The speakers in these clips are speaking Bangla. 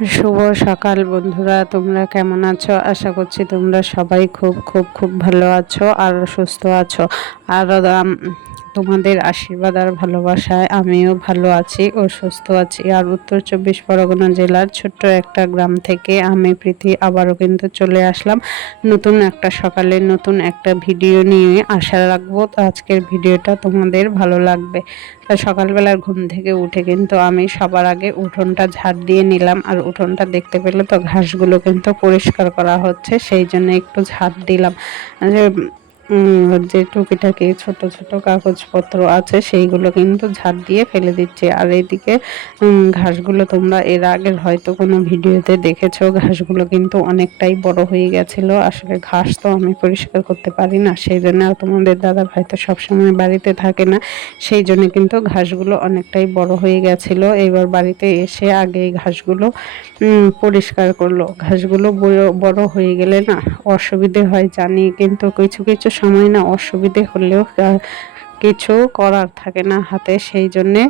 শুভ সকাল বন্ধুরা, তোমরা কেমন আছো? আশা করছি তোমরা সবাই খুব খুব খুব ভালো আছো আর সুস্থ আছো। আর তোমাদের আশীর্বাদ আর ভালোবাসায় আমিও ভালো আছি ও সুস্থ আছি। আর উত্তর 24 পরগনা জেলার ছোট্ট একটা গ্রাম থেকে আমি প্রীতি আবারও কিন্তু চলে আসলাম নতুন একটা সকালে নতুন একটা ভিডিও নিয়ে। আশা রাখবো আজকের ভিডিওটা তোমাদের ভালো লাগবে। সকালবেলার ঘুম থেকে উঠে কিন্তু আমি সবার আগে উঠোনটা ঝাড় দিয়ে নিলাম। আর উঠোনটা দেখতে পেলে তো ঘাসগুলো কিন্তু পরিষ্কার করা হচ্ছে, সেই জন্য একটু ঝাড় দিলাম। যে যে টুকিটাকি ছোট ছোট কাগজপত্র আছে সেইগুলো কিন্তু ঝাড় দিয়ে ফেলে দিচ্ছি। আর এইদিকে ঘাসগুলো তোমরা এর আগের হয়তো কোনো ভিডিওতে দেখেছো, ঘাসগুলো কিন্তু অনেকটাই বড় হয়ে গেছিলো। আসলে ঘাস তো আমি পরিষ্কার করতে পারি না, সেই জন্য আর তোমাদের দাদা ভাই তো সবসময় বাড়িতে থাকে না, সেই জন্য কিন্তু ঘাসগুলো অনেকটাই বড় হয়ে গেছিলো। এবার বাড়িতে এসে আগে এই ঘাসগুলো পরিষ্কার করলো। ঘাসগুলো বড় হয়ে গেলে না অসুবিধে হয় জানি, কিন্তু কিছু কিছু সময় না অসুবিধে হলেও কিছু করার থাকে না হাতে, সেই জন্যে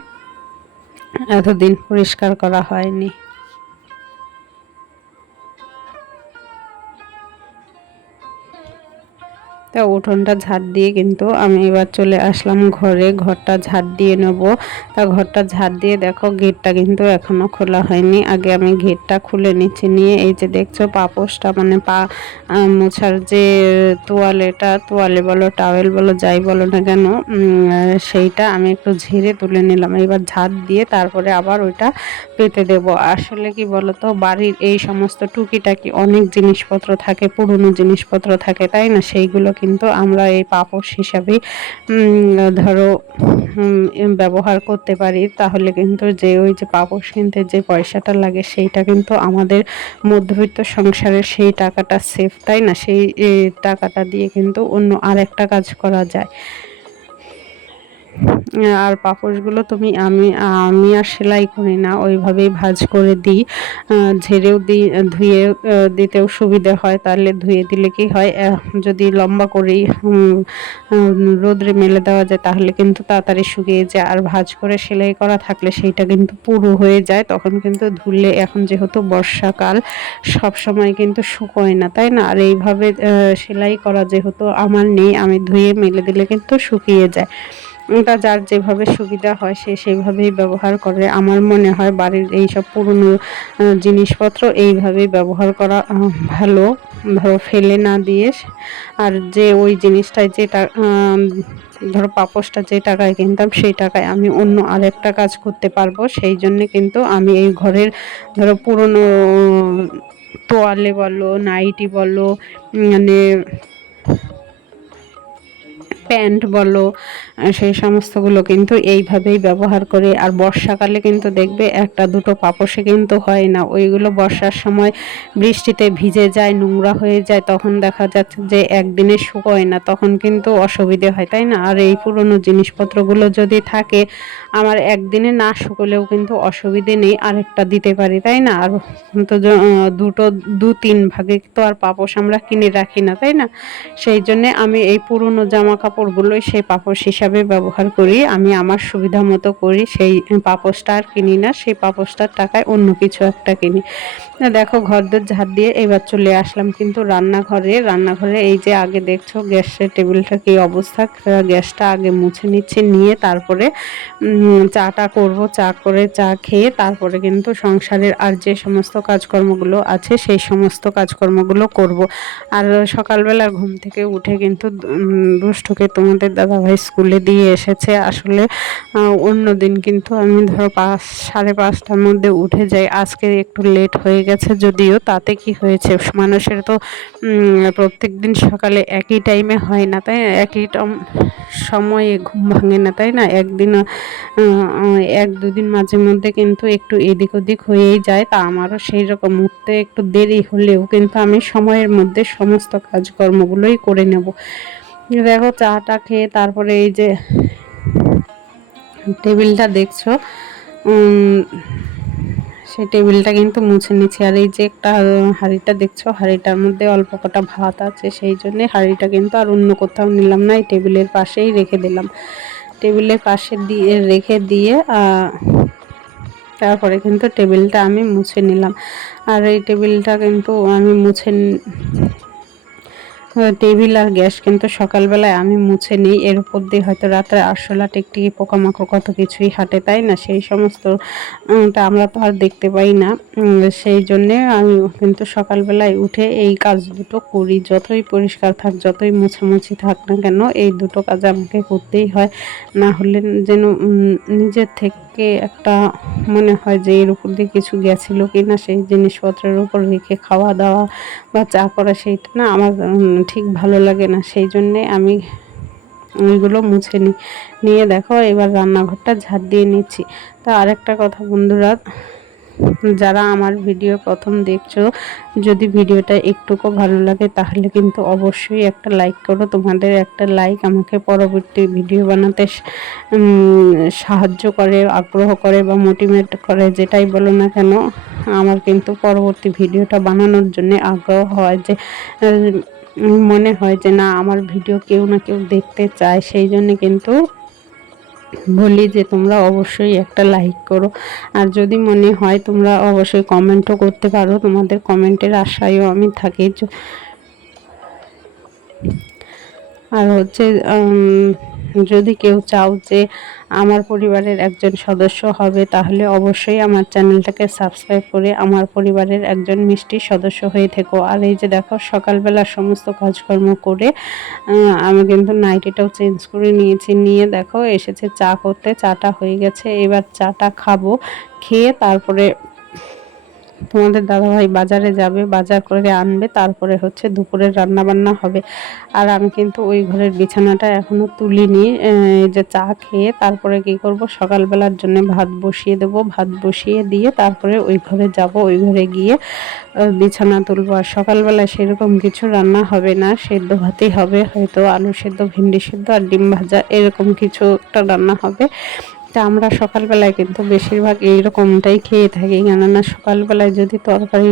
এতদিন পরিষ্কার করা হয়নি। তা উঠোনটা ঝাড় দিয়ে কিন্তু আমি এবার চলে আসলাম ঘরে, ঘরটা ঝাড় দিয়ে নেব। তা ঘরটা ঝাড় দিয়ে দেখো গেটটা কিন্তু এখনও খোলা হয়নি, আগে আমি গেটটা খুলে নিচ্ছি। নিয়ে এই যে দেখছো পাপোশটা মানে পা মোছার যে তোয়ালে বলো টাওয়েল বলো যাই বলো না কেন, সেইটা আমি একটু ঝেড়ে তুলে নিলাম। এবার ঝাড় দিয়ে তারপরে আবার ওইটা পেতে দেব। আসলে কি বলতো, বাড়ির এই সমস্ত টুকিটাকি অনেক জিনিসপত্র থাকে, পুরনো জিনিসপত্র থাকে, তাই না? সেইগুলো কিন্তু আমরা এই পাপোশ হিসাবেই ধরো ব্যবহার করতে পারি। তাহলে কিন্তু যে ওই যে পাপোশ কিনতে যে পয়সাটা লাগে সেইটা কিন্তু আমাদের মধ্যবিত্ত সংসারের সেই টাকাটা সেফ, তাই না? সেই টাকাটা দিয়ে কিন্তু অন্য আর একটা কাজ করা যায়। আর পাপোশগুলো আমি আর সেলাই করি না, ওইভাবেই ভাঁজ করে দিই। ঝেড়েও দিই, ধুয়ে দিতেও সুবিধে হয়। তাহলে ধুয়ে দিলে কি হয়, যদি লম্বা করেই রোদ্রে মেলে দেওয়া যায় তাহলে কিন্তু তাড়াতাড়ি শুকিয়ে যায়। আর ভাঁজ করে সেলাই করা থাকলে সেইটা কিন্তু পুরু হয়ে যায়, তখন কিন্তু ধুলে, এখন যেহেতু বর্ষাকাল সব সময় কিন্তু শুকোয় না, তাই না? আর এইভাবে সেলাই করা যেহেতু আমার নেই, আমি ধুয়ে মেলে দিলে কিন্তু শুকিয়ে যায়। ওটা যার যেভাবে সুবিধা হয় সে সেইভাবেই ব্যবহার করে। আমার মনে হয় বাড়ির এইসব পুরনো জিনিসপত্র এইভাবেই ব্যবহার করা ভালো, ধরো ফেলে না দিয়ে। আর যে ওই জিনিসটায় ধরো পাপোশটা যে টাকায় কিনতাম সেই টাকায় আমি অন্য আরেকটা কাজ করতে পারবো, সেই জন্যে কিন্তু আমি এই ঘরের ধরো পুরনো তোয়ালে বলো নাইটি বলো মানে প্যান্ট বলো, সেই সমস্তগুলো কিন্তু এইভাবেই ব্যবহার করে। আর বর্ষাকালে কিন্তু দেখবে একটা দুটো পাপোশে কিন্তু হয় না, ওইগুলো বর্ষার সময় বৃষ্টিতে ভিজে যায়, নোংরা হয়ে যায়, তখন দেখা যাচ্ছে যে একদিনে শুকোয় না, তখন কিন্তু অসুবিধে হয়, তাই না? আর এই পুরনো জিনিসপত্রগুলো যদি থাকে আমার একদিনে না শুকোলেও কিন্তু অসুবিধে নেই, আরেকটা দিতে পারি, তাই না? আর তো দুটো দু তিন ভাগে তো আর পাপোশ আমরা কিনে রাখি না, তাই না? সেই জন্যে আমি এই পুরনো জামা কাপড়গুলোই সেই পাপোশ হিসাবে ব্যবহার করি। আমি আমার সুবিধা মতো করি, সেই পাপোশটা আর কিনি না, সেই পাপোশটার টাকায় অন্য কিছু একটা কিনি। দেখো ঘরদোর ঝাড় দিয়ে এবার চলে আসলাম কিন্তু রান্নাঘরে এই যে আগে দেখছো গ্যাসের টেবিলটা কি অবস্থা, গ্যাসটা আগে মুছে নিচ্ছে, নিয়ে তারপরে চাটা করব। চা করে চা খেয়ে তারপরে কিন্তু সংসারের আর যে সমস্ত কাজকর্মগুলো আছে সেই সমস্ত কাজকর্মগুলো করব। আর সকালবেলা ঘুম থেকে উঠে কিন্তু দুষ্টুকে তোমাদের দাদাভাই স্কুলে দিয়ে এসেছে। আসলে অন্য দিন কিন্তু আমি ধরো 5:30টার মধ্যে উঠে যাই, আজকে একটু লেট হয়ে গেছে, যদিও তাতে কি হয়েছে, মানুষের তো প্রত্যেক দিন সকালে একই টাইমে হয় না, তাই একই সময়ে ঘুম ভাঙে না, তাই না? একদিন 1-2 দিন মাঝে মধ্যে কিন্তু একটু এদিক ওদিক হয়েই যায়। তা আমারও সেই রকম উঠতে একটু দেরি হলেও কিন্তু আমি সময়ের মধ্যে সমস্ত কাজকর্মগুলোই করে নেব। দেখো চাটা খেয়ে তারপরে এই যে টেবিলটা দেখছো, সেই টেবিলটা কিন্তু মুছে নিচ্ছি। আর এই যে একটা হাঁড়িটা দেখছো, হাঁড়িটার মধ্যে অল্প কটা ভাত আছে, সেই জন্যে হাঁড়িটা কিন্তু আর অন্য কোথাও নিলাম না, এই টেবিলের পাশেই রেখে দিলাম। টেবিলের পাশে দিয়ে রেখে দিয়ে তারপরে কিন্তু টেবিলটা আমি মুছে নিলাম। আর এই টেবিলটা কিন্তু আমি টেবিল আর গ্যাস কিন্তু সকালবেলায় আমি মুছে নিই। এর উপর দিয়ে হয়তো রাত্রে আরশোলা টিকটিকি পোকামাকড় কত কিছুই হাঁটে, তাই না? সেই সমস্ত টা আমরা তো আর দেখতে পাই না। সেই জন্যে আমি কিন্তু সকালবেলায় উঠে এই কাজ দুটো করি। যতই পরিষ্কার থাক, যতই মোছামুছি থাক না কেন, এই দুটো কাজ আমাকে করতেই হয়। না হলে যেন নিজের থেকে একটা মনে হয় যে এর উপর দিয়ে কিছু গেছিলো কি না, সেই জিনিসপত্রের উপর রেখে খাওয়া দাওয়া বা চা করা, সেইটা না আমার ঠিক ভালো লাগে না। সেই জন্যে আমি ওইগুলো মুছে নিই। নিয়ে দেখো এবার রান্নাঘরটা ঝাড় দিয়ে নিচ্ছি। তা আরেকটা কথা বন্ধুরা, যারা আমার ভিডিও প্রথম দেখছো, যদি ভিডিওটা একটুকু ভালো লাগে তাহলে কিন্তু অবশ্যই একটা লাইক করো। তোমাদের একটা লাইক আমাকে পরবর্তী ভিডিও বানাতে সাহায্য করে, আগ্রহ করে বা মোটিভেট করে, যেটাই বলো না কেন, আমার কিন্তু পরবর্তী ভিডিওটা বানানোর জন্য আগ্রহ হয়, যে মনে হয় যে না আমার ভিডিও কেউ না কেউ দেখতে চায়। সেই জন্য কিন্তু বলি যে তোমরা অবশ্যই একটা লাইক করো। আর যদি মনে হয় তোমরা অবশ্যই কমেন্টও করতে পারো, তোমাদের কমেন্টের আশায়ও আমি থাকি। আর হচ্ছে যদি কেউ চাও যে আমার পরিবারের একজন সদস্য হবে, তাহলে অবশ্যই আমার চ্যানেলটাকে সাবস্ক্রাইব করে আমার পরিবারের একজন মিষ্টি সদস্য হয়ে থেকো। আর এই যে দেখো সকালবেলা সমস্ত কাজকর্ম করে আমি কিন্তু নাইটিটাও চেঞ্জ করে নিয়েছি। নিয়ে দেখো এসেছে চা করতে, চাটা হয়ে গেছে, এবার চাটা খাবো। খেয়ে তারপরে তোমাদের দাদাভাই বাজারে যাবে, বাজার করে আনবে, তারপরে হচ্ছে দুপুরের রান্না বান্না হবে। আর আমি কিন্তু ওই ঘরের বিছানাটা এখনো তুলিনি। যে চা খেয়ে তারপরে কি করব, সকালবেলার জন্য ভাত বসিয়ে দেব। ভাত বসিয়ে দিয়ে তারপরে ওই ঘরে যাব, ওই ঘরে গিয়ে বিছানা তুলবো। আর সকালবেলায় সেরকম কিছু রান্না হবে না, সেদ্ধ ভাতই হবে, হয়তো আলু সেদ্ধ, ভেন্ডি সেদ্ধ আর ডিম ভাজা, এরকম কিছু একটা রান্না হবে। তা আমরা সকালবেলায় কিন্তু বেশিরভাগ এইরকমটাই খেয়ে থাকি। কেননা সকালবেলায় যদি তরকারি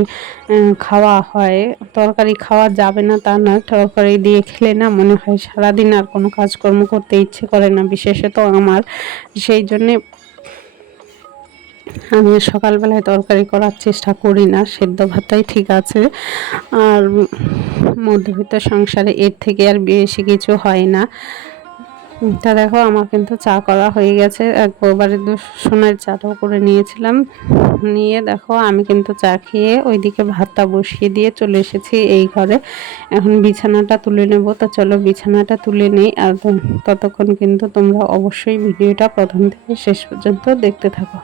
খাওয়া হয়, তরকারি খাওয়া যাবে না তা না, তরকারি দিয়ে খেলে না মনে হয় সারাদিন আর কোনো কাজকর্ম করতে ইচ্ছে করে না, বিশেষত আমার। সেই জন্যে আমি সকালবেলায় তরকারি করার চেষ্টা করি না, সেদ্ধ ভাতটাই ঠিক আছে। আর মধ্যবিত্ত সংসারে এর থেকে আর বেশি কিছু হয় না। তা দেখো আমার কিন্তু চা করা হয়ে গেছে, একবারে সোনার চাটাও করে নিয়েছিলাম। নিয়ে দেখো আমি কিন্তু চা খেয়ে ওইদিকে ভাতটা বসিয়ে দিয়ে চলে এসেছি এই ঘরে। এখন বিছানাটা তুলে নেব। তো চলো বিছানাটা তুলে নেই। আর ততক্ষণ কিন্তু তোমরা অবশ্যই ভিডিওটা প্রথম থেকে শেষ পর্যন্ত দেখতে থাকো।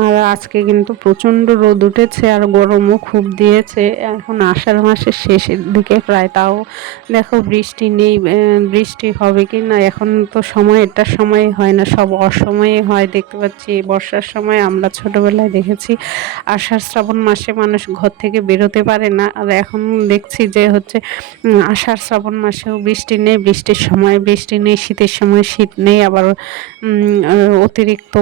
আর আজকে কিন্তু প্রচণ্ড রোদ উঠেছে আর গরমও খুব দিয়েছে। এখন আষাঢ় মাসের শেষের দিকে প্রায়, তাও দেখো বৃষ্টি নেই। বৃষ্টি হবে কি না, এখন তো এটা সময় হয় না, সব অসময়ে হয় দেখতে পাচ্ছি। বর্ষার সময় আমরা ছোটোবেলায় দেখেছি আষাঢ় শ্রাবণ মাসে মানুষ ঘর থেকে বেরোতে পারে না, আর এখন দেখছি যে হচ্ছে আষাঢ় শ্রাবণ মাসেও বৃষ্টি নেই, বৃষ্টির সময় বৃষ্টি নেই, শীতের সময় শীত নেই, আবার অতিরিক্ত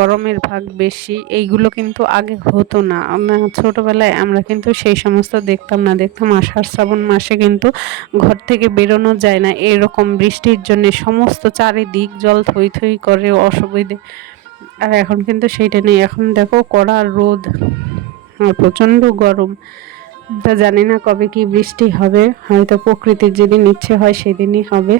গরমের ভাগ বেশি। এইগুলো কিন্তু আগে হতো না। আমরা ছোটোবেলায় আমরা কিন্তু সেই সমস্ত দেখতাম না, দেখতাম আষাঢ় শ্রাবণ মাসে কিন্তু ঘর থেকে বেরোনো যায় না, এরকম বৃষ্টির জন্য সমস্ত চারিদিক জল থই থই করে, অসুবিধে। আর এখন কিন্তু সেইটা নেই, এখন দেখো কড়া রোদ আর প্রচণ্ড গরম। তা জানি না কবে কি বৃষ্টি হবে, হয়তো প্রকৃতির যেদিন ইচ্ছে হয় সেদিনই হবে।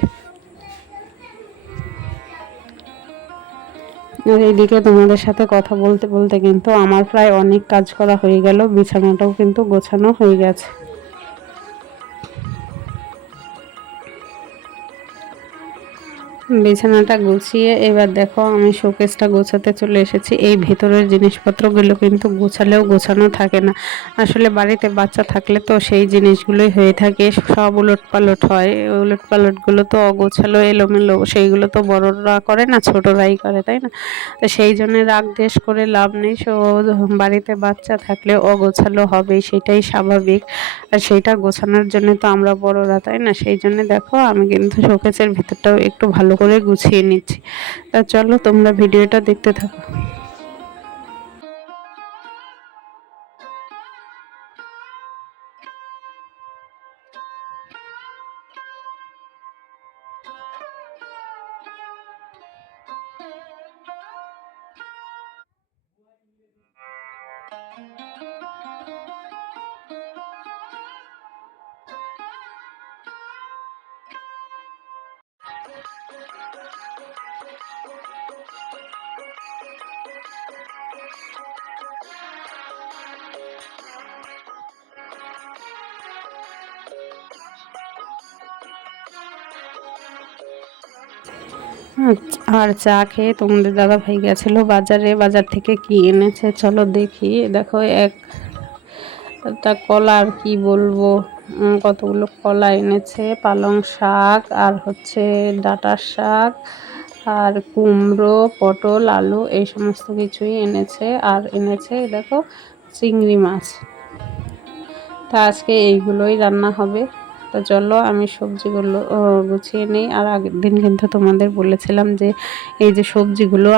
আর এইদিকে তোমাদের সাথে কথা বলতে বলতে কিন্তু আমার প্রায় অনেক কাজ করা হয়ে গেল, বিছানাটাও কিন্তু গোছানো হয়ে গেছে। বিছানাটা গুছিয়ে এবার দেখো আমি শোকেসটা গোছাতে চলে এসেছি। এই ভেতরের জিনিসপত্রগুলো কিন্তু গোছালেও গোছানো থাকে না। আসলে বাড়িতে বাচ্চা থাকলে তো সেই জিনিসগুলোই হয়ে থাকে, সব উলটপালট হয়। উলটপালটগুলো তো অগোছালো এলোমেলো, সেইগুলো তো বড়রা করে না, ছোটরাই করে, তাই না? তো সেই জন্য রাগ দ্বেষ করে লাভ নেই। বাড়িতে বাচ্চা থাকলে অগোছালো হবেই, সেটাই স্বাভাবিক। আর সেইটা গোছানোর জন্য তো আমরা বড়রা, তাই না? সেই জন্য দেখো আমি কিন্তু শোকেসের ভিতরটাও একটু ভালো করে গুছিয়ে নিচ্ছি। তা চলো তোমরা ভিডিওটা দেখতে থাকো। আর চা খেয়ে তোমাদের দাদা ভাই গেছিলো বাজারে, বাজার থেকে কি এনেছে চলো দেখি। দেখো একটা কলা, আর কি বলবো, কতগুলো কলা এনেছে, পালং শাক আর হচ্ছে ডাঁটার শাক আর কুমড়ো, পটল, আলু এই সমস্ত কিছুই এনেছে। আর এনেছে দেখো চিংড়ি মাছ। তা আজকে এইগুলোই রান্না হবে। তো চলো আমি সবজিগুলো গুছিয়ে নিই। আর আগের দিন কিন্তু তোমাদের বলেছিলাম যে এই যে সবজিগুলো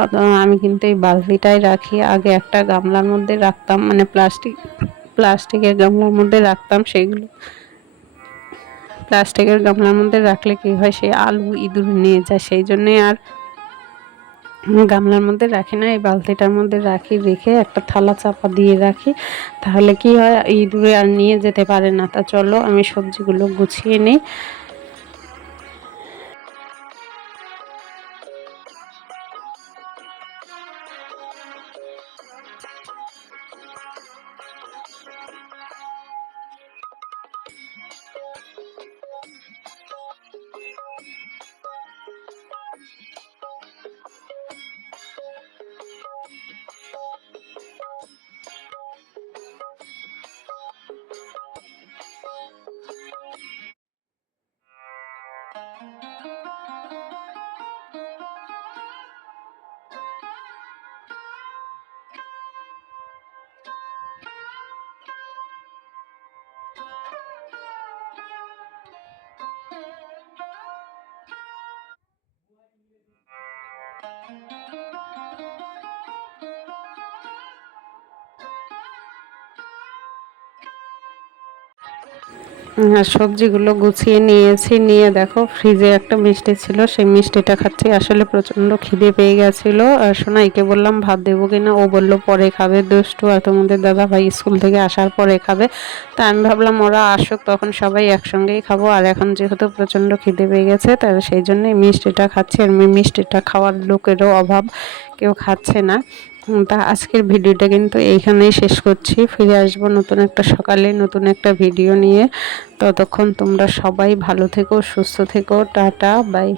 আমি কিন্তু এই বালতিটাই রাখি। আগে একটা গামলার মধ্যে রাখতাম, মানে প্লাস্টিকের গামলার মধ্যে রাখতাম। সেইগুলো প্লাস্টিকের গামলার মধ্যে রাখলে কি হয়, সেই আলু ইঁদুর নিয়ে যায়, সেই জন্যে আর গামলার মধ্যে রাখি না, এই বালতিটার মধ্যে রাখি। রেখে একটা থালা চাপা দিয়ে রাখি, তাহলে কি হয় ইঁদুরে আর নিয়ে যেতে পারে না। তা চলো আমি সবজিগুলো গুছিয়ে নিই। আর সবজিগুলো গুছিয়ে নিয়েছি, নিয়ে দেখো ফ্রিজে একটা মিষ্টি ছিল, সেই মিষ্টিটা খাচ্ছি। আসলে প্রচণ্ড খিদে পেয়ে গেছিলো। আর সোনাইকে বললাম ভাত দেবো কিনা, ও বললো পরে খাবে, দুষ্টু। আর তোমাদের দাদা ভাই স্কুল থেকে আসার পরে খাবে। তা আমি ভাবলাম ওরা আসুক তখন সবাই একসঙ্গেই খাবো। আর এখন যেহেতু প্রচণ্ড খিদে পেয়ে গেছে, তাই সেই জন্যই মিষ্টিটা খাচ্ছি। আর মিষ্টিটা খাওয়ার লোকেরও অভাব, কেউ খাচ্ছে না। তা আজকের ভিডিওটা কিন্তু এইখানেই শেষ করছি। ফিরে আসবো নতুন একটা সকালে নতুন একটা ভিডিও নিয়ে। ততক্ষণ তোমরা সবাই ভালো থেকো, সুস্থ থেকো। Tata, by.